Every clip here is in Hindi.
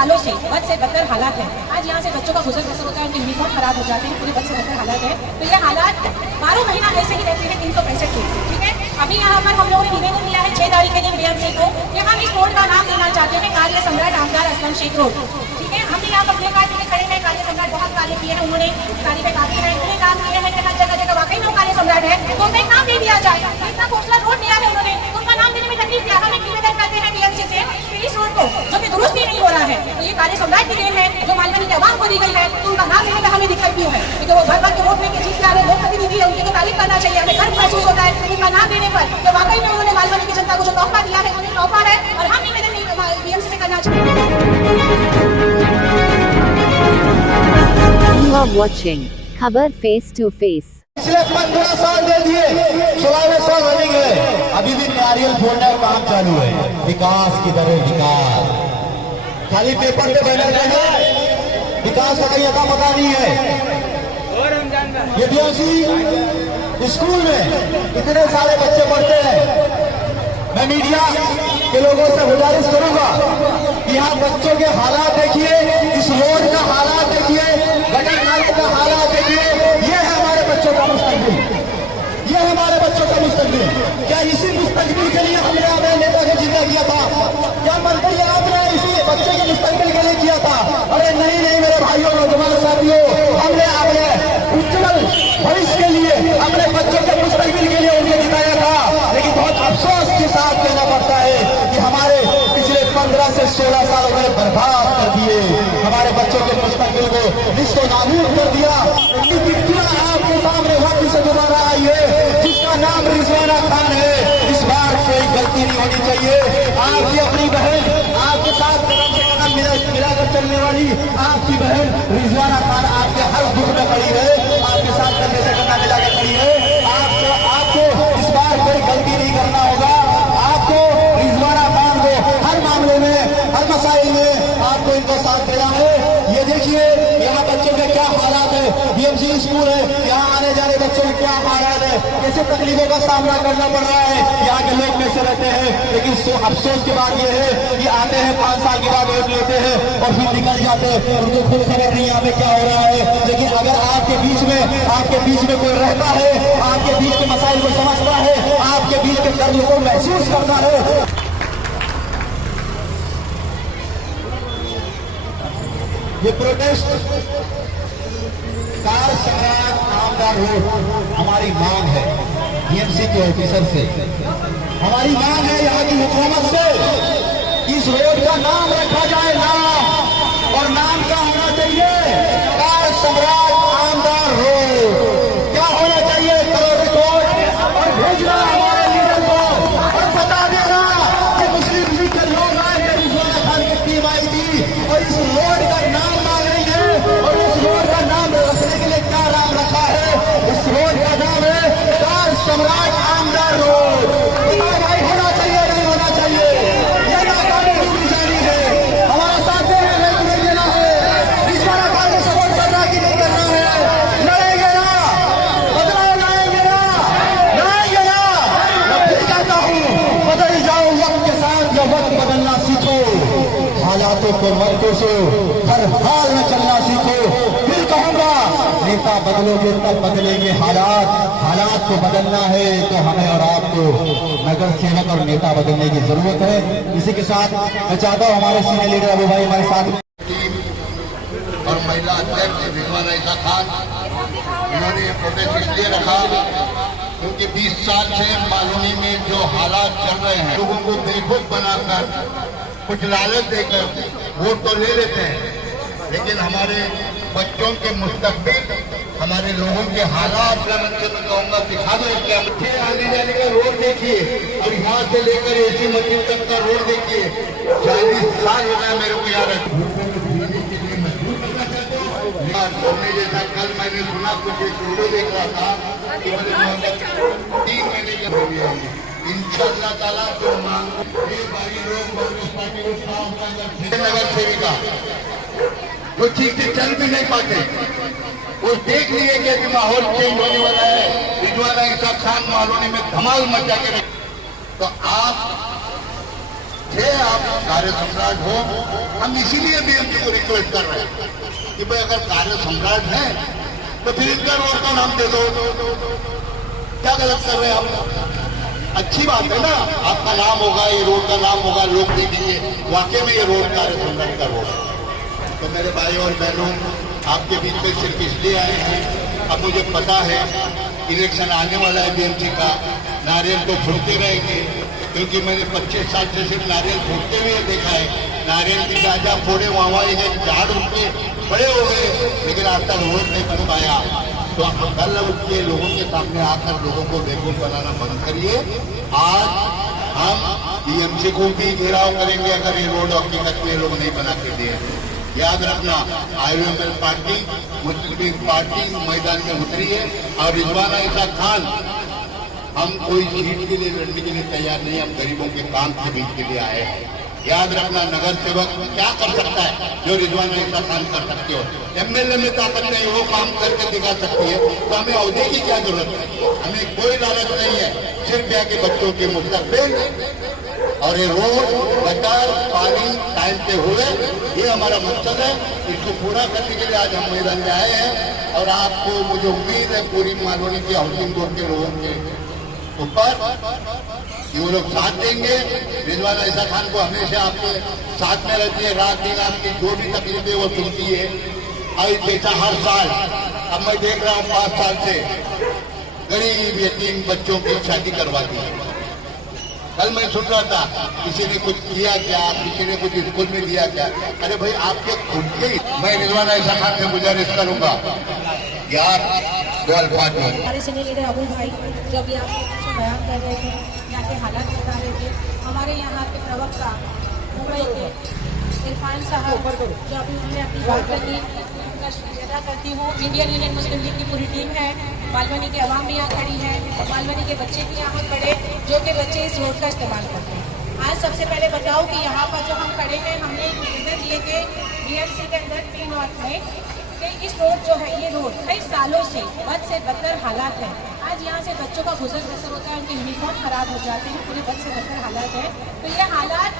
सालों से बद से बदतर हालात है। आज यहाँ से बच्चों का गुजर बसर होता है, उनके यूनिफॉर्म खराब हो जाते हैं, पूरे बद से बदतर हालात है। तो ये हालात 12 महीना ऐसे ही रहते हैं 365 दिन, ठीक है। अभी यहाँ पर हम लोगों ने निवेदन दिया है 6 तारीख के दिन बीएमसी को कि हम इस रोड का नाम देना चाहते हैं कार्य सम्राट आमदार असलम शेख रोड, ठीक है। हमने यहाँ पर प्ले कार्ड में खड़े हैं, कार्य सम्राट बहुत कार्य किए हैं उन्होंने, तारीफें काफी है, इतने काम किए हैं कि हर जगह जगह वाकई में कार्य सम्राट है, तो उनका एक नाम दे दिया जाए। इतना खूबसूरत रोड दिया है उन्होंने, उनका नाम देने में तकलीफ किया। हम एक निवेदन करते हैं बीएमसी से कि इस रोड को जो कि दुरुस्त ही नहीं हो रहा है, तो ये कार्य सम्राट की देन है जो मालवनी के अवाम को दी गई है, तो उनका नाम लेने में हमें दिक्कत क्यों है? क्योंकि वो भर भर के वोट लेके जीत के आ रहे लोक प्रतिनिधि है, उनकी तो तारीफ करना चाहिए, हमें गर्व महसूस होता है उनका नाम देने पर कि वाकई में उन्होंने मालवनी की जनता को जो तोहफा दिया है उन्हें तोहफा है, और हम निवेदन बीएमसी से करना चाहिए। You are watching खबर फेस टू फेस। पिछले 15 साल दे दिए, 16वें साल रनिंग है, अभी भी नारियल फोड़ने का काम चालू है। विकास की तरह विकास, खाली पेपर पे बैनर है, विकास का कहीं अता पता नहीं है। ये बीएमसी स्कूल में इतने सारे बच्चे पढ़ते हैं। मैं मीडिया के लोगों से गुजारिश करूंगा कि यहाँ बच्चों के हालात देखिए, इस रोड का हालात देखिए, गटर नाले का हालात देखिए। ये है हमारे बच्चों का मुस्तकबिल, ये है हमारे बच्चों का मुस्तकबिल। क्या इसी मुस्तकबिल के लिए हमने अपने नेता को जिंदा किया था? क्या मंत्री आपने इसी बच्चे के मुस्तकबिल के लिए किया था? अरे नहीं नहीं मेरे भाइयों नौजवान साथियों, हमने अपने उज्जवल भविष्य के लिए, अपने बच्चों के मुस्तकबिल के लिए उन्हें जिताया था। लेकिन बहुत अफसोस के साथ कहना पड़ता है कि हमारे पिछले 15 से 16 साल उन्होंने बर्बाद कर दिए, हमारे बच्चों के मुस्तकबिल को निस्तो नाबूद कर दिया। आपके सामने वक्त से दोबारा आई है जिसका नाम रिजवाना खान है। इस बार कोई गलती नहीं होनी चाहिए। आपकी अपनी बहन, आपके साथ कदम से कदम मिलाकर चलने वाली आपकी बहन रिजवाना खान आपके हर दुख में खड़ी है, आपके साथ करने से कदम मिलाकर खड़ी है। आपको इस बार कोई गलती नहीं करना होगा। आपको रिजवाना खान को हर मामले में, हर मसाइल में आपको इनको साथ देना है। ये देखिए यहाँ बच्चों के क्या हालात है, बीएमसी स्कूल है, यहाँ आने जाने बच्चों के क्या हालात है, कैसे तकलीफों का सामना करना पड़ रहा है। यहाँ के लोग कैसे रहते हैं, लेकिन अफसोस की बात यह है कि आते हैं 5 साल के बाद वोट लेते हैं और फिर निकल जाते हैं, उनको खुद खबर नहीं यहाँ पे क्या हो रहा है। लेकिन अगर आपके बीच में कोई रहता है, आपके बीच के मसाइल को समझता है, आपके बीच के दर्द को महसूस करता है। ये प्रोटेस्ट कार सम्राट आमदार रोड हमारी मांग है, बीएमसी के ऑफिसर से हमारी मांग है, यहाँ की हुकूमत से, इस रोड का नाम रखा जाए, नाम, और नाम क्या होना चाहिए? कार सम्राट आमदार रोड। क्या होना चाहिए? करो रिपोर्ट और भेजना हमारे लीडर को और बता देना कि मुस्लिम लीग के लोग आए थे, रिजवाना खान की टीम आई थी और इस रोड का नाम मांग रही है। और इस रोड का नाम रखने के लिए क्या नाम रखा है? इस रोड का नाम है कार सम्राट आमदार रोड। बताओ भाई, होना चाहिए नहीं होना चाहिए? ये नाकामी की निशानी है। हमारा साथ देना है कि नहीं देना है? रिजवाना खान को सपोर्ट करना कि नहीं करना है? लड़ेंगे ना? बदलाव लाएंगे ना? लाएंगे ना? मैं फिर कहता हूँ, बदल जाओ वक्त के साथ, या वक्त बदलना सीखो, हालातों को मत कोसो, हर हाल में चलना सीखो। फिर कहूंगा, नेता बदलोगे तब बदलेंगे हालात, हालात को बदलना है तो हमें और आपको नगर सेवक और नेता बदलने की जरूरत है। इसी के साथ मैं चाहता हूँ हमारे सीनियर लीडर अबू भाई हमारे साथ और महिला अध्यक्ष रिजवाना ईसा खान, इन्होंने ये प्रोटेस्ट इसलिए रखा क्योंकि 20 साल से मालूनी में जो हालात चल रहे हैं, लोगों को बेखौफ बनाकर, कुछ लालच देकर वोट तो ले लेते हैं, लेकिन हमारे बच्चों के मुस्तकबिल, हमारे लोगों के हालात मैं कहूँगा दिखा दो। क्या आने जाने का रोड देखिए, और यहाँ से लेकर एसी मंदिर तक का रोड देखिए, 40 साल हो गया मेरे को यार सोने जैसा। कल मैंने सुना, कुछ एक वीडियो देख रहा था कि 3 महीने का हो गया। इंशाअल्लाह ताला तो मांग भाई लोग कांग्रेस पार्टी को नगर सेविका जो ठीक से चल भी नहीं पाते, वो देख लिए कि माहौल चेंज होने वाला है। रिजवाना ईसा खान मालूनी में धमाल मचा के, तो आप थे आप कार्य सम्राट हो। हम इसीलिए बीएमसी को रिक्वेस्ट कर रहे हैं कि भाई अगर कार्य सम्राट है तो फिर इनका रोड का नाम दे दो। क्या गलत कर रहे हैं आप? अच्छी बात है ना, आपका नाम होगा, ये रोड का नाम होगा, लोग देखेंगे वाकई में ये रोड कार्य सम्राट का रोड है। तो मेरे भाई और बहनों, आपके बीच में सिर्फ इसलिए आए हैं, अब मुझे पता है इलेक्शन आने वाला है बीएमसी का, नारियल तो फूटते रहेंगे, क्योंकि मैंने 25 साल से सिर्फ नारियल फूटते हुए देखा है। नारियल की ताजा फोड़े वहाँ झाड़ उठके बड़े हो गए, लेकिन आज तक रोड नहीं बन पाया। तो कल उठके लोगों के सामने आकर लोगों को बेवकूफ बनाना बंद करिए। आज हम बीएमसी को भी घेराव करेंगे अगर ये रोड हकीकत में लोग नहीं बना के दिए। याद रखना, IUML पार्टी, मुस्लिम लीग पार्टी मैदान में उतरी है और रिजवाना इसा खान, हम कोई सीट के लिए लड़ने के लिए तैयार नहीं, हम गरीबों के काम के बीच के लिए आए हैं। याद रखना, नगर सेवक क्या कर सकता है जो रिजवाना इसा खान कर सकते हो? MLA में ताकत नहीं, वो काम करके दिखा सकती है, तो हमें अहदे की क्या जरूरत है? हमें कोई लालच नहीं है, सिर्फ यहाँ के बच्चों के मुस्तकबिल और ये रोड, गटर, पानी टाइम पे हुए, ये हमारा मकसद है। इसको पूरा करने के लिए आज हम मैदान में आए हैं और आपको मुझे उम्मीद है पूरी मालवनी की हाउसिंग बोर्ड के लोगों के ऊपर ये वो लोग साथ देंगे। रिजवाना इसा खान को हमेशा आपके साथ में रहती है, रात दिन आपकी जो भी तकलीफें वो सुनती है। आई जैसा हर साल, अब मैं देख रहा हूँ 5 साल से गरीब यतीम बच्चों की शादी करवाती है। कल मैं सुन रहा था किसी ने कुछ किया क्या, किसी ने कुछ स्कूल में दिया क्या? अरे भाई आपके खुद के, मैं रिजवाना इसा खान से गुजारिश करूंगा कि आप दो अल्फाज में हमारे सीनियर लीडर अबू भाई जब यहाँ पे बयान कर रहे थे, यहाँ के हालात बता रहे थे, हमारे यहाँ के प्रवक्ता मुंबई के इरफान साहब जो अभी उन्होंने अपनी बात रखी, उनका शुक्रिया अदा करती हूँ। इंडियन यूनियन मुस्लिम लीग की पूरी टीम है, मालवनी के अवाम भी यहाँ खड़ी है, मालवनी के बच्चे भी यहाँ खड़े, जो कि बच्चे इस रोड का इस्तेमाल करते हैं। आज सबसे पहले बताओ कि यहाँ पर जो हम खड़े हैं, हमने एक निवेदन दिए थे BMC के अंदर 3 नॉर्थ में कि इस रोड जो है, ये रोड कई सालों से बद से बदतर हालात है। आज यहाँ से बच्चों का गुजर बसर होता है, उनके यूनिफॉर्म खराब हो जाते हैं, पूरे बद से बदतर हालात है। तो ये हालात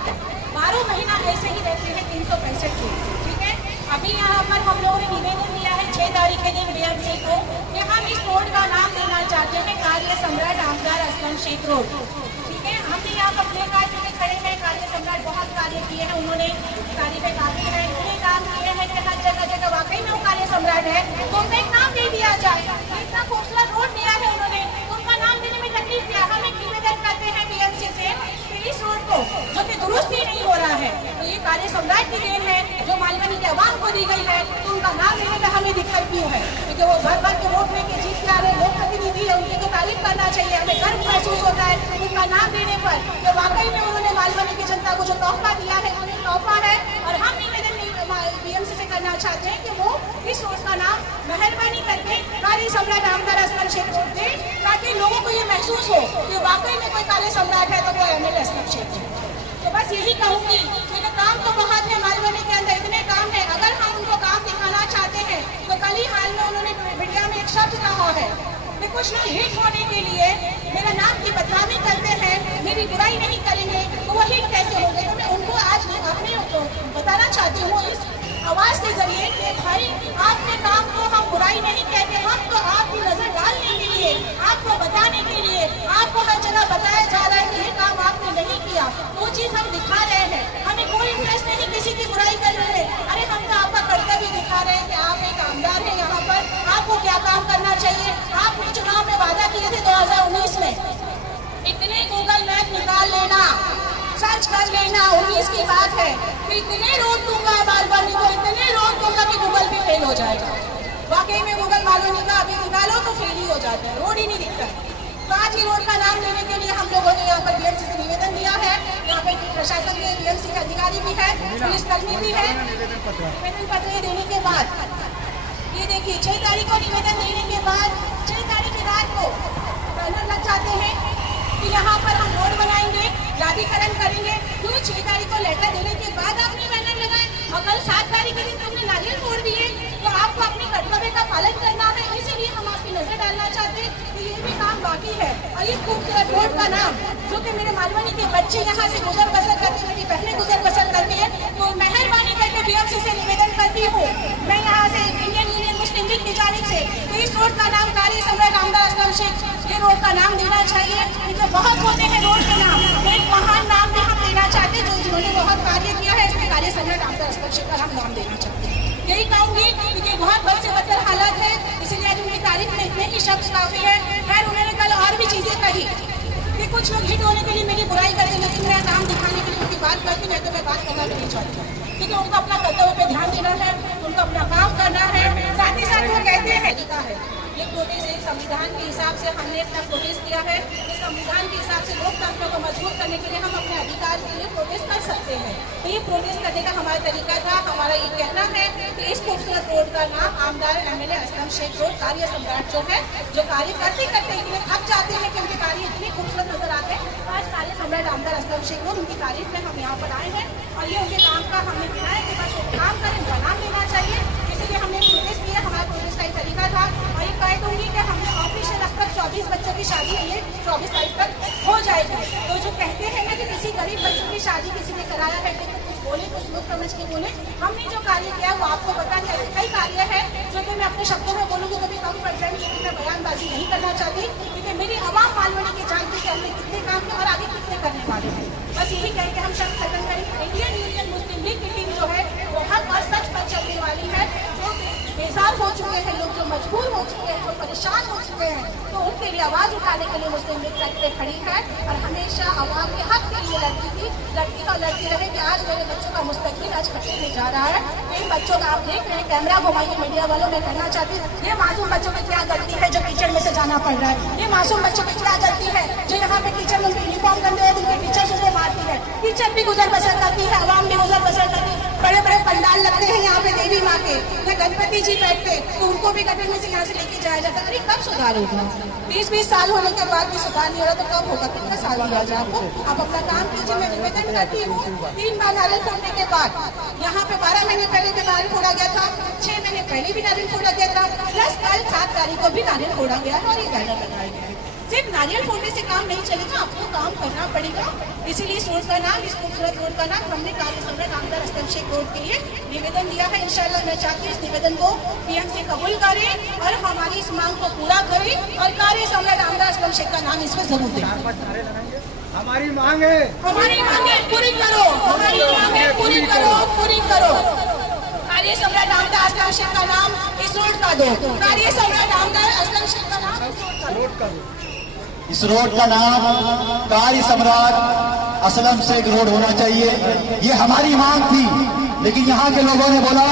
12 महीना ऐसे ही रहते हैं 365 दिन, ठीक है। अभी यहाँ पर हम लोगों ने निवेदन दिया है 6 तारीख के दिन BMC को कि हम इस रोड का नाम देना चाहते हैं कार्य सम्राट आमदार असलम शेख रोड, ठीक है। हमने यहाँ पर प्ले कार्ड में खड़े हैं, कार्य सम्राट बहुत कार्य किए हैं, उन्होंने तारीफें काफी है, इतने काम किए हैं कि हर जगह जगह वाकई में वो कार्य सम्राट है, तो उनका एक नाम दे दिया जाए। इतना खूबसूरत रोड दिया है उन्होंने, उनका नाम देने में तकलीफ क्या? हम एक निवेदन करते हैं BMC से कि इस रोड को जो कि दुरुस्त ही नहीं हो रहा है, तो ये कार्य सम्राट की देन है जो मालवनी के अवाम को दी गई है, तो उनका नाम लेने में हमें दिक्कत क्यों है? क्योंकि वो भर भर के वोट लेके जीत के आ रहे लोक प्रतिनिधि है, उनकी तो तारीफ करना चाहिए, हमें गर्व महसूस होता है उनका नाम देने पर कि वाकई में उन्होंने मालवनी की जनता को जो तोहफा दिया है, उन्हें तोहफा है। और हम निवेदन BMC से करना चाहते हैं कि वो इस रोड का नाम मेहरबानी करके कार्य सम्राट आमदार असलम शेख रोड दे, ताकि लोगों को ये महसूस हो कि वाकई में कोई कार्य सम्राट है तो वो MLA असलम शेख है। तो बस यही कहूँगी कि काम तो बहुत है मालवनी के अंदर, इतने काम है, अगर हम उनको काम दिखाना चाहते हैं तो कल ही हाल में उन्होंने मीडिया में एक शब्द कहा है कि कुछ लोग हिट होने के लिए मेरा नाम की बदनामी करते हैं, मेरी बुराई नहीं करेंगे, तो वो हिट कैसे होंगे? तो मैं उनको आज अपने बताना चाहती हूँ इस आवाज के जरिए कि भाई आपके काम को हम बुराई नहीं कहते, हम तो आपकी नजर डालने के लिए, आपको बताने के लिए, आपको हर जगह बताया जा रहा है कि ये काम आपने नहीं किया, वो चीज हम दिखा रहे हैं। हमें कोई इंटरेस्ट नहीं किसी की बुराई कर रहे हैं, अरे हम तो आपका कर्तव्य दिखा रहे हैं कि आप एक आमदार हैं यहाँ पर, आपको क्या काम करना चाहिए। आपने चुनाव में वादा किए थे 2019 में, इतने गूगल मैप निकाल लेना, सर्च कर लेना, 19 की बात है, तो इतने रोड दूंगा मालवनी को, इतने रोड दूंगा कि गूगल भी फेल हो जाएगा। वाकई में गूगल मालवनी का अभी निकालो तो फेल ही हो जाता है, रोड ही नहीं दिखता। तो आज ही रोड का नाम देने के लिए हम लोगों ने यहाँ पर BMC से निवेदन दिया है। यहाँ पे प्रशासन के BMC के अधिकारी भी है, पुलिसकर्मी भी है। निवेदन पत्र देने के बाद ये देखिए 6 तारीख को निवेदन देने के बाद 6 तारीख की रात को बैनर लग जाते हैं कि यहाँ पर हम रोड बनाएंगे, जातिकरण करेंगे। क्यों 6 तारीख को लेटर देने के बाद आपने बैनर लगाए और कल 7 तारीख के दिन तुमने नारियल फोड़ दिए? तो आप आपको अपने कर्तव्य का पालन करना है, इसीलिए हम आपकी नजर डालना चाहते हैं कि ये भी काम बाकी है। और इस खूबसूरत रोड का नाम, जो कि मेरे मालवनी के बच्चे यहाँ से गुजर बसर करते, मेरी बहनें गुजर बसर करती है, तो मेहरबानी करके बीएमसी से निवेदन करती हूँ, मैं यहाँ से इंडियन यूनियन मुस्लिम लीग की जानिब से, तो इस रोड का नाम कारी सम्राट आमदार असलम शेख ये रोड का नाम देना चाहिए। इनके बहुत होते हैं रोड के नाम, तो एक महान नाम भी हम देना चाहते हैं, जो जिन्होंने बहुत कार्य किया है, इसमें कारी सम्राट आमदार असलम शेख का हम नाम देना चाहते हैं। यही कहूँगी क्योंकि बहुत बद से बदतर हालत है, इसलिए आज उनकी तारीफ में इतने ही शब्द काफी है। खैर उन्होंने कल और भी चीजें कही कि कुछ लोग हिट होने के लिए मेरी बुराई करते, लेकिन मेरा काम दिखाने के लिए उनकी बात करती, नहीं तो मैं बात करना भी नहीं चाहती, क्योंकि उनको अपना कर्तव्य पे ध्यान देना है, उनको अपना काम करना है। साथ ही साथ वो कहते हैं ये प्रोटेस्ट एक संविधान के हिसाब से हमने अपना प्रोटेस्ट किया है, इस संविधान के हिसाब से लोकतंत्र को मजबूत करने के लिए हम अपने अधिकार के लिए प्रोटेस्ट कर सकते हैं। तो ये प्रोटेस्ट करने का हमारा तरीका था। हमारा ये कहना है कि इस खूबसूरत रोड का नाम आमदार एमएलए असलम शेख रोड कार्य सम्राट जो है, जो कार्य करते करते इतने थक जाते हैं कि उनके कार्य इतने खूबसूरत नजर आते हैं। आज कार्य सम्राट आमदार असलम शेख रोड उनकी तारीफ में हम यहाँ पर आए हैं, और ये उनके काम का हमने गिना है कि बस वो काम करें, उनका नाम लेना चाहिए, इसीलिए हमने प्रोटेस्ट किया। हमारा प्रोटेस्ट का एक तरीका था, और ये कह दूंगी कि हमने ऑफिस से लगभग 24 बच्चों की शादी ये 24 तारीख तक हो जाएगी। तो जो कहते हैं ना कि किसी गरीब बच्चों की शादी किसी ने कराया है, तो कुछ बोले, कुछ लोग समझ के बोले, हमने जो कार्य किया वो आपको पता है। ऐसे कई कार्य है जो कि मैं अपने शब्दों में बोलूँगी तो भी कम पड़ जाएंगे, लेकिन मैं बयानबाजी नहीं करना चाहती, क्योंकि मेरी आवाम मालवनी की जानती कि हमने कितने काम किए और आगे कितने करने वाले हैं। बस यही कह के हम शब्द खत्म करेंगे। इंडियन यूनियन मुस्लिम लीग की टीम जो है वो हक और सच पर चलने वाली है। जो बेजार हो चुके हैं लोग, जो मजबूर हो चुके हैं, जो परेशान हो चुके हैं, तो उनके लिए आवाज उठाने के लिए मुस्लिम लीग पे खड़ी है, और हमेशा आवाम के हक के लिए लड़ती थी, लड़ती और लड़ती रहे। कि आज मेरे बच्चों का मुस्तकबिल आज खतरे में जा रहा है। इन बच्चों का आप देख रहे हैं, कैमरा घुमाइए मीडिया वालों, मैं कहना चाहती हूँ ये मासूम बच्चों की क्या गलती है जो कीचड़ में से जाना पड़ रहा है। ये मासूम बच्चों की क्या गलती है जो यहाँ पे टीचर उनके यूनिफॉर्म गंदे है, उनके टीचर उन्हें मारती है। टीचर भी गुजर बसर करती है, आवाम भी गुजर बसर करती है। बड़े बड़े पंडाल लगते हैं यहाँ पे देवी माँ के, गणपति जी बैठते, तो उनको भी गटर में से यहाँ से लेके जाया जाता है। अरे कब सुधार होगा? 20-20 साल होने के बाद भी सुधार नहीं हो रहा, तो कब होगा? कितने साल दिया जाए आपको? आप अपना काम कीजिए। मैं निवेदन करती हूँ, 3 बार नारियल फोड़ने के बाद यहाँ पे 12 महीने पहले भी नारियल फोड़ा गया था, 6 महीने पहले भी नारियल फोड़ा गया था, प्लस कल 7 तारीख को भी नारियल फोड़ा गया है, और ये बैनर लगाया गया है। सिर्फ नारियल फोड़ने से काम नहीं चलेगा, आपको काम करना पड़ेगा। इसीलिए इस रोड का नाम, इस खूबसूरत रोड का नाम हमने कार्य सम्राट आमदार असलम शेख रोड के लिए निवेदन दिया है। इंशाल्लाह मैं चाहती हूँ इस निवेदन को पीएमसी कबूल करें और हमारी इस मांग को पूरा करें, और कार्य सम्राट आमदार असलम शेख का नाम इसमें जरूर दें। हमारी मांग है, हमारी मांगे पूरी करो, हमारी मांगे पूरी करो, पूरी करो। कार्य सम्राट आमदार असलम शेख का नाम इस रोड का दो, कार्य सम्राट आमदार असलम शेख का नाम इस रोड का दो। इस रोड का नाम कारी सम्राट असलम शेख रोड होना चाहिए, ये हमारी मांग थी। लेकिन यहाँ के लोगों ने बोला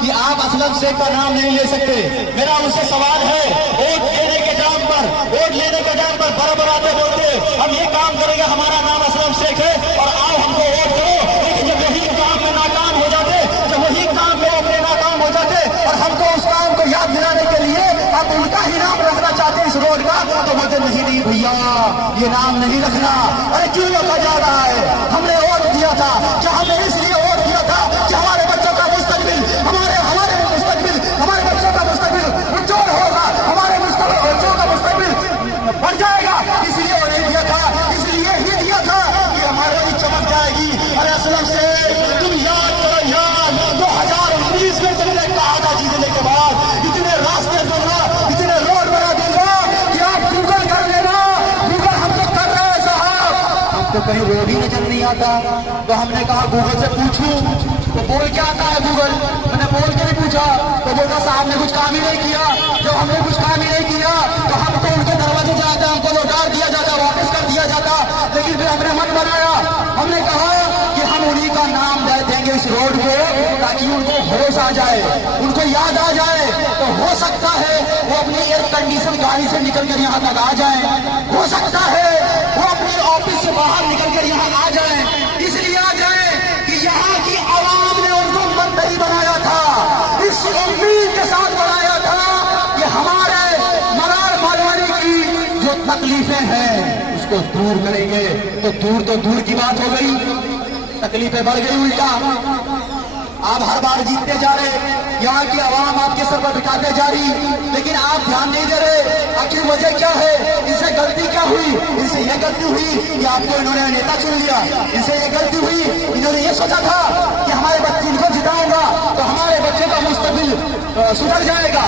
कि आप असलम शेख का नाम नहीं ले सकते। मेरा उनसे सवाल है, वोट लेने के नाम पर, वोट लेने के नाम पर बड़बड़ाते बोलते हम ये काम करेंगे, हमारा नाम असलम शेख है और आओ हमको वोट करो। लेकिन जब वही काम में नाकाम हो जाते, जब वही काम में अपने नाकाम हो जाते और हमको उस काम को याद दिलाने के लिए आप उनका ही नाम रखना चाहते हैं इस रोड का, तो बोलते नहीं भैया ये नाम नहीं रखना। अरे क्यों रखा जा रहा है? हमने वोट दिया था, क्या हमने इसलिए वोट दिया था कि हमारे बच्चों का मुस्तकबिल, हमारे मुस्तकबिल, हमारे बच्चों का मुस्तकबिल उज्जवल होगा, हमारे बच्चों का मुस्तकबिल बढ़ जाएगा, इसलिए वो नहीं दिया था। इसलिए ही दिया था कि हमारे भी चमक जाएगी। अरे असलम से तुम याद करो यार, 2019 में तुमने कहा था जीतने के बाद इतने रास्ते दूंगा, इतने रोड बना दूंगा कि आप गूगल कर लेना। गूगल हम तो कर रहे हैं साहब, हमको कहीं रोड ही नजर नहीं आता। तो हमने कहा गूगल से पूछूं, तो बोल क्या आता है गूगल? मैंने बोल के भी पूछा तो बोलता साहब ने कुछ काम ही नहीं किया। जब हमने कुछ काम ही नहीं किया तो हमको उनके दरवाजे जाता, हमको लौटा दिया जाता, वापस कर दिया जाता। लेकिन फिर हमने मन बनाया, हमने कहा कि हम उन्हीं का नाम दे देंगे इस रोड को, ताकि उनको होश आ जाए, उनको याद आ जाए। तो हो सकता है वो अपनी एयर कंडीशन गाड़ी से निकल कर यहाँ तक आ जाए, हो सकता है वो अपने ऑफिस से बाहर निकल कर यहाँ आ जाए। इसलिए आ जाए कि यहाँ की आवाम ने उनको मंत्री बनाया था, इस उम्मीद के साथ बनाया था कि हमारे मरार मालवनी की जो तकलीफें हैं उसको दूर करेंगे। तो दूर की बात हो गई, तकलीफें बढ़ गई उल्टा। आप हर बार जीतते जा रहे, यहाँ की आवाम आपके सर पर बिठाते जा रही, लेकिन आप ध्यान नहीं दे रहे। आखिर वजह क्या है? इनसे गलती क्या हुई? इनसे यह गलती हुई कि आपको इन्होंने नेता चुन लिया। इनसे ये गलती हुई, इन्होंने ये सोचा था कि हमारे बच्चे इनको जिताऊंगा तो हमारे बच्चे का मुस्तकबिल सुधर जाएगा।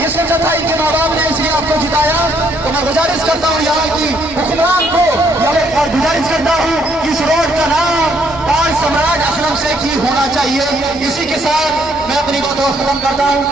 ये सोचा था इनके माँ बाप ने, इसलिए आपको जिताया। तो मैं गुजारिश करता हूँ यहाँ की हुक्मरान को, और गुजारिश करता हूँ कि इस रोड का नाम पान सम्राट असलम शेख ही होना चाहिए। इसी के साथ मैं अपनी बातों को खत्म करता हूँ।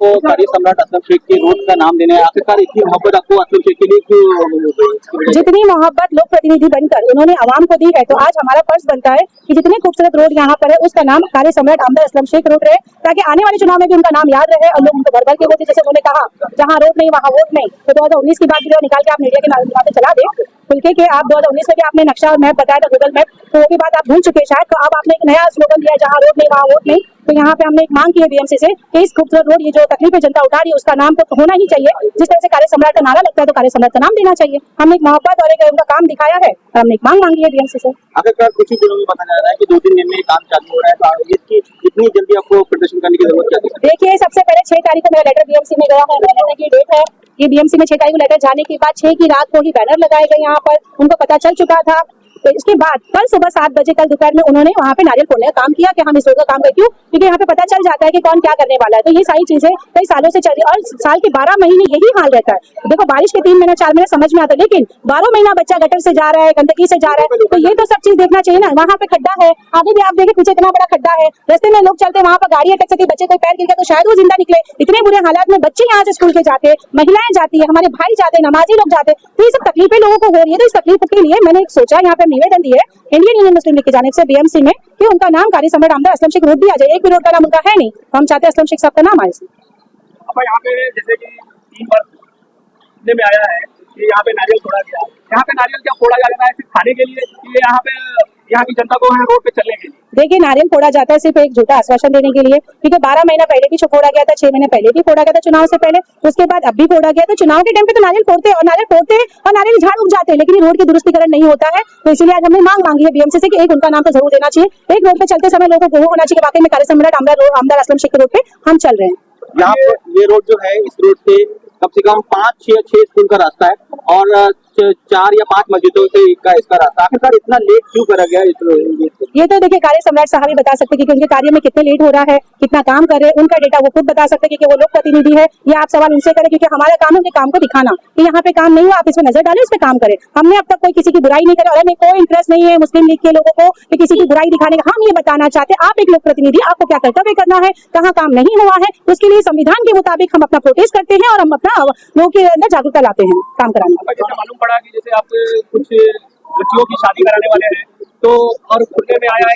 को कारी सम्राट असलम शेख के रोड का नाम देने, आखिरकार इतनी मोहब्बत आपको असलम शेख के लिए क्यों? जितनी मोहब्बत लोक प्रतिनिधि बनकर उन्होंने आवाम को दी है, तो आज हमारा फर्ज बनता है कि जितने खूबसूरत रोड यहाँ पर है उसका नाम कारी सम्राट आमदार असलम शेख रोड रहे, ताकि आने वाले चुनाव में भी उनका नाम याद रहे और लोग उनको भर भर के वोट, जैसे उन्होंने कहा जहाँ रोड नहीं वहाँ वोट नहीं। तो 2019 की बात भी निकाल के आप मीडिया के माध्यम से चला दे खुल के आप 2019 में भी आपने नक्शा और मैप बताया था, गूगल मैप, तो वो भी बात आप भूल चुके शायद। तो अब आपने एक नया स्लोगन दिया, जहाँ रोड नहीं वहाँ वोट नहीं। तो यहाँ पे हमने एक मांग की है बीएमसी से कि इस खूबसूरत रोड, ये जो तकलीफें जनता उठा रही है, उसका नाम तो होना ही चाहिए। जिस तरह से कार्य सम्राट का नारा लगता है तो कार्य सम्राट का नाम देना चाहिए। हमने एक मोहब्बत और एक उनका काम दिखाया है और हमने एक मांग मांगी है बीएमसी से। आखिरकार कुछ ही दिनों में बताया जा रहा है कि 2-3 दिन में काम चालू हो रहा है, तो इसकी इतनी जल्दी आपको प्रदर्शन करने की जरूरत क्या है? देखिए, सबसे पहले 6 तारीख को मेरा लेटर बीएमसी में गया है, महीने की डेट है ये। बीएमसी में 6 तारीख को लेटर जाने के बाद 6 की रात को ही बैनर लगाए गए यहाँ पर, उनको पता चल चुका था। तो इसके बाद कल सुबह 7 बजे कल दोपहर में उन्होंने वहाँ पे नारियल फोड़ने का काम किया कि हम इस रोड का काम करें। क्यों? क्योंकि यहाँ पे पता चल जाता है कि कौन क्या करने वाला है। तो ये सारी चीजें कई सालों से चल रही है और साल के 12 महीने यही हाल रहता है। देखो, बारिश के 3 महीने 4 महीने समझ में आता है, लेकिन 12 महीना बच्चा गटर से जा रहा है, गंदगी से जा रहा है। तो ये तो सब चीज देखना चाहिए ना। वहाँ पे खड्डा है, आगे भी आप देखें पीछे इतना बड़ा खड्डा है, रास्ते में लोग चलते, वहाँ पर गाड़ी अटक सकती, बच्चे कोई पैर गिर गया तो शायद वो जिंदा निकले। इतने बुरे हालात में बच्चे यहाँ से स्कूल के जाते, महिलाएं जाती है, हमारे भाई जाते, नमाजी लोग जाते। तो ये सब तकलीफें लोगों को हो रही है। तो इस तकलीफ के लिए मैंने एक सोचा, यहाँ पे निवेदन दिए इंडियन यूनियन मुस्लिम लीग की जानिब से बीएमसी में कि उनका नाम कारी सम्राट आमदार असलम शेख रोड दिया जाए। एक भी रोड का नाम उनका है नहीं, तो हम चाहते हैं असलम शेख साहब का नाम आए। अब यहाँ पे जैसे कि 3 बार सुनने में आया है कि यहाँ पे नारियल फोड़ा गया। यहाँ पे नारियल क्या फोड़ा जाता है? सिर्फ खाने के लिए, यहाँ पे यहाँ की जनता को रोड पे चलने के लिए? देखिए, नारियल फोड़ा जाता है सिर्फ एक झूठा आश्वासन देने के लिए, क्योंकि 12 महीना पहले भी फोड़ा गया था, 6 महीने पहले भी फोड़ा गया था चुनाव से पहले, उसके बाद अब भी फोड़ा गया। तो चुनाव के टाइम पे तो नारियल फोड़ते हैं और नारियल फोड़ते हैं और नारियल झाड़ उग जाते हैं, लेकिन रोड की दुरुस्तीकरण नहीं होता है। तो इसीलिए आज हमने मांग मांगी है बीएमसी से कि एक उनका नाम तो जरूर देना चाहिए। एक रोड पे चलते समय लोगों को होना चाहिए कि वाकई में कार्य सम्राट आमदार असलम शेख रोड पे हम चल रहे हैं। यहाँ पर ये रोड जो है, इस रोड से कम से कम 5-6 स्कूल का रास्ता है और 4 या 5 मस्जिदों से इसका रास्ता। आखिरकार इतना लेट क्यों करा गया? ये तो देखिए कार्य सम्राट साहब ही बता सकते हैं कि उनके कार्य में कितने लेट हो रहा है, कितना काम कर रहे हैं, उनका डेटा वो खुद बता सकते हैं, क्योंकि वो लोक प्रतिनिधि है। या आप सवाल उनसे करें, क्योंकि हमारा काम है उनके काम को दिखाना कि यहाँ पे काम नहीं हुआ, आप इसमें नजर डालें, इस पे काम करें। हमने अब तक कोई किसी की बुराई नहीं करी और हमें कोई इंटरेस्ट नहीं है मुस्लिम लीग के लोगों को कि किसी की बुराई दिखाने का। हम ये बताना चाहते हैं, आप एक लोक प्रतिनिधि, आपको क्या कर्तव्य करना है, कहाँ काम नहीं हुआ है, उसके लिए संविधान के मुताबिक हम अपना प्रोटेस्ट करते हैं और हम अपना लोगों के अंदर जागरूकता लाते हैं काम कराने। जैसे मालूम पड़ा कि जैसे आप कुछ बच्चियों की शादी कराने वाले हैं, तो और सुनने में आया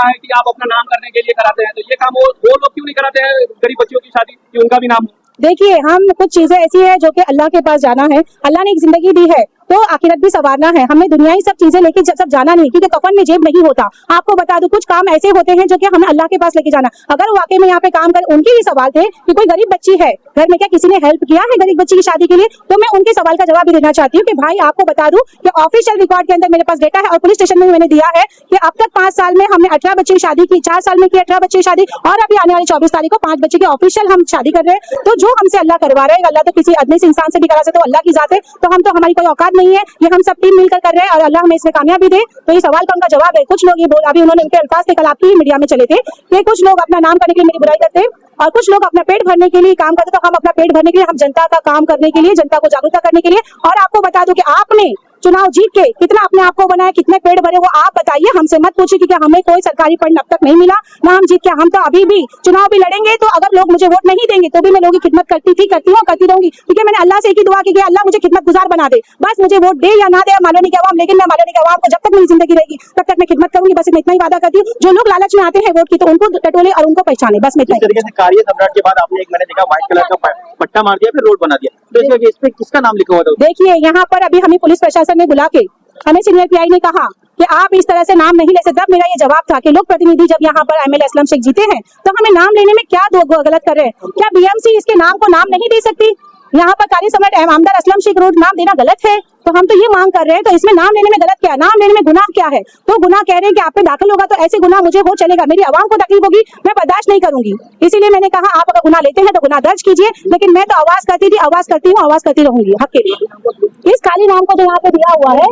है कि आप अपना नाम करने के लिए कराते हैं, तो ये काम वो लोग क्यों नहीं कराते हैं गरीब बच्चियों की शादी कि उनका भी नाम हो? देखिए, हम कुछ चीजें ऐसी है जो कि अल्लाह के पास जाना है। अल्लाह ने एक जिंदगी दी है तो आखिरत भी संवारना है। हमने दुनिया ही सब चीजें लेके सब जाना नहीं, क्योंकि कफन में जेब नहीं होता। आपको बता दूं, कुछ काम ऐसे होते हैं जो कि हमें अल्लाह के पास लेके जाना। अगर वाकई में यहाँ पे काम कर, उनके भी सवाल थे कि कोई गरीब बच्ची है घर में, क्या किसी ने हेल्प किया है गरीब बच्ची की शादी के लिए? तो मैं उनके सवाल का जवाब भी देना चाहती हूँ कि भाई, आपको बता दूं कि ऑफिशियल रिकॉर्ड के अंदर मेरे पास डेटा है और पुलिस स्टेशन में भी मैंने दिया है कि अब तक 5 साल में हमने 18 बच्चे की शादी की, 4 साल में की 18 बच्चे की शादी, और अभी आने वाली 24 तारीख को 5 बच्चे की ऑफिशियल हम शादी कर रहे हैं। तो जो हमसे अल्लाह करवा रहे हैं, अल्लाह तो किसी आदमी से इंसान से भी करा सकते, तो अल्लाह की जात है। तो हम तो, हमारी कोई औकात नहीं है, ये हम सब टीम मिलकर कर रहे हैं और अल्लाह हमें इसमें कामयाबी दे। तो ये सवाल का उनका जवाब है। कुछ लोग ये अभी उन्होंने उनके अल्फाज थे, कल आपकी मीडिया में चले थे कि कुछ लोग अपना नाम करने के लिए मेरी बुराई करते हैं और कुछ लोग अपना पेट भरने के लिए काम करते। तो हम अपना पेट भरने के लिए, हम जनता का काम करने के लिए, जनता को जागरूकता करने के लिए। और आपको बता दूं कि आपने चुनाव जीत के कितना अपने आप को बनाया, कितने पेड़ भरे, वो आप बताइए, हमसे मत पूछिए, क्योंकि हमें कोई सरकारी फंड अब तक नहीं मिला ना हम जीत के। हम तो अभी भी चुनाव भी लड़ेंगे, तो अगर लोग मुझे वोट नहीं देंगे तो भी मैं लोगों की खिदमत करती थी, करती हूँ, करती रहूंगी, क्योंकि मैंने अल्लाह से एक ही दुआ की, अल्लाह मुझे खिदमत गुजार बना दे। बस मुझे वोट दे या ना दे मालूनी के अवाम, लेकिन मैं मालूनी के अवाम को जब तक मेरी जिंदगी रहेगी तब तक मैं खिदमत करूंगी। बस मैं इतना ही वादा करती हूँ। जो लोग लालच में आते हैं वोट की, तो उनको टटोले और उनको पहचाने, बस मैं इतना। तरीके से कार्य सम्राट के बाद आपने एक, मैंने देखा, व्हाइट कलर का पट्टा मार दिया, फिर रोड बना दिया, तो इस पे किसका नाम लिखा हुआ था? देखिए, यहाँ पर अभी हमें पुलिस प्रशासन ने बुला के, हमें सीनियर पीआई ने कहा कि आप इस तरह से नाम नहीं ले सकते। मेरा ये जवाब था कि लोक प्रतिनिधि जब यहाँ पर एमएलए असलम शेख जीते हैं, तो हमें नाम लेने में क्या गलत कर रहे हैं? क्या बीएमसी इसके नाम को नाम नहीं दे सकती? यहाँ पर कारी सम्राट आमदार असलम शेख रोड नाम देना गलत है, तो हम तो ये मांग कर रहे हैं, तो इसमें नाम लेने में गलत क्या है? नाम लेने में गुनाह क्या है? तो गुनाह कह रहे हैं कि आप पे दाखिल होगा तो ऐसे गुनाह मुझे हो चलेगा, मेरी आवाम को तकलीफ होगी, मैं बर्दाश्त नहीं करूंगी। इसीलिए मैंने कहा आप अगर गुनाह लेते हैं तो गुनाह दर्ज कीजिए, लेकिन मैं तो आवाज करती थी, आवाज करती हूँ, आवाज करती रहूंगी हक के लिए। इस खाली नाम को जो यहाँ पे दिया हुआ है,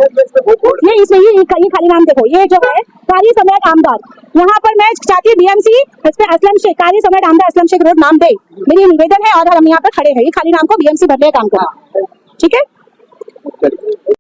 ये इसमें ये खाली नाम देखो, ये जो है कारी सम्राट आमदार, यहाँ पर मैं चाहती हूँ बीएमसी इस पे असलम शेख, कारी सम्राट आमदार असलम शेख रोड नाम दे, मेरी निवेदन है। और हम यहाँ पर खड़े हैं, ये खाली नाम को बीएमसी भरने का काम करें, ठीक है।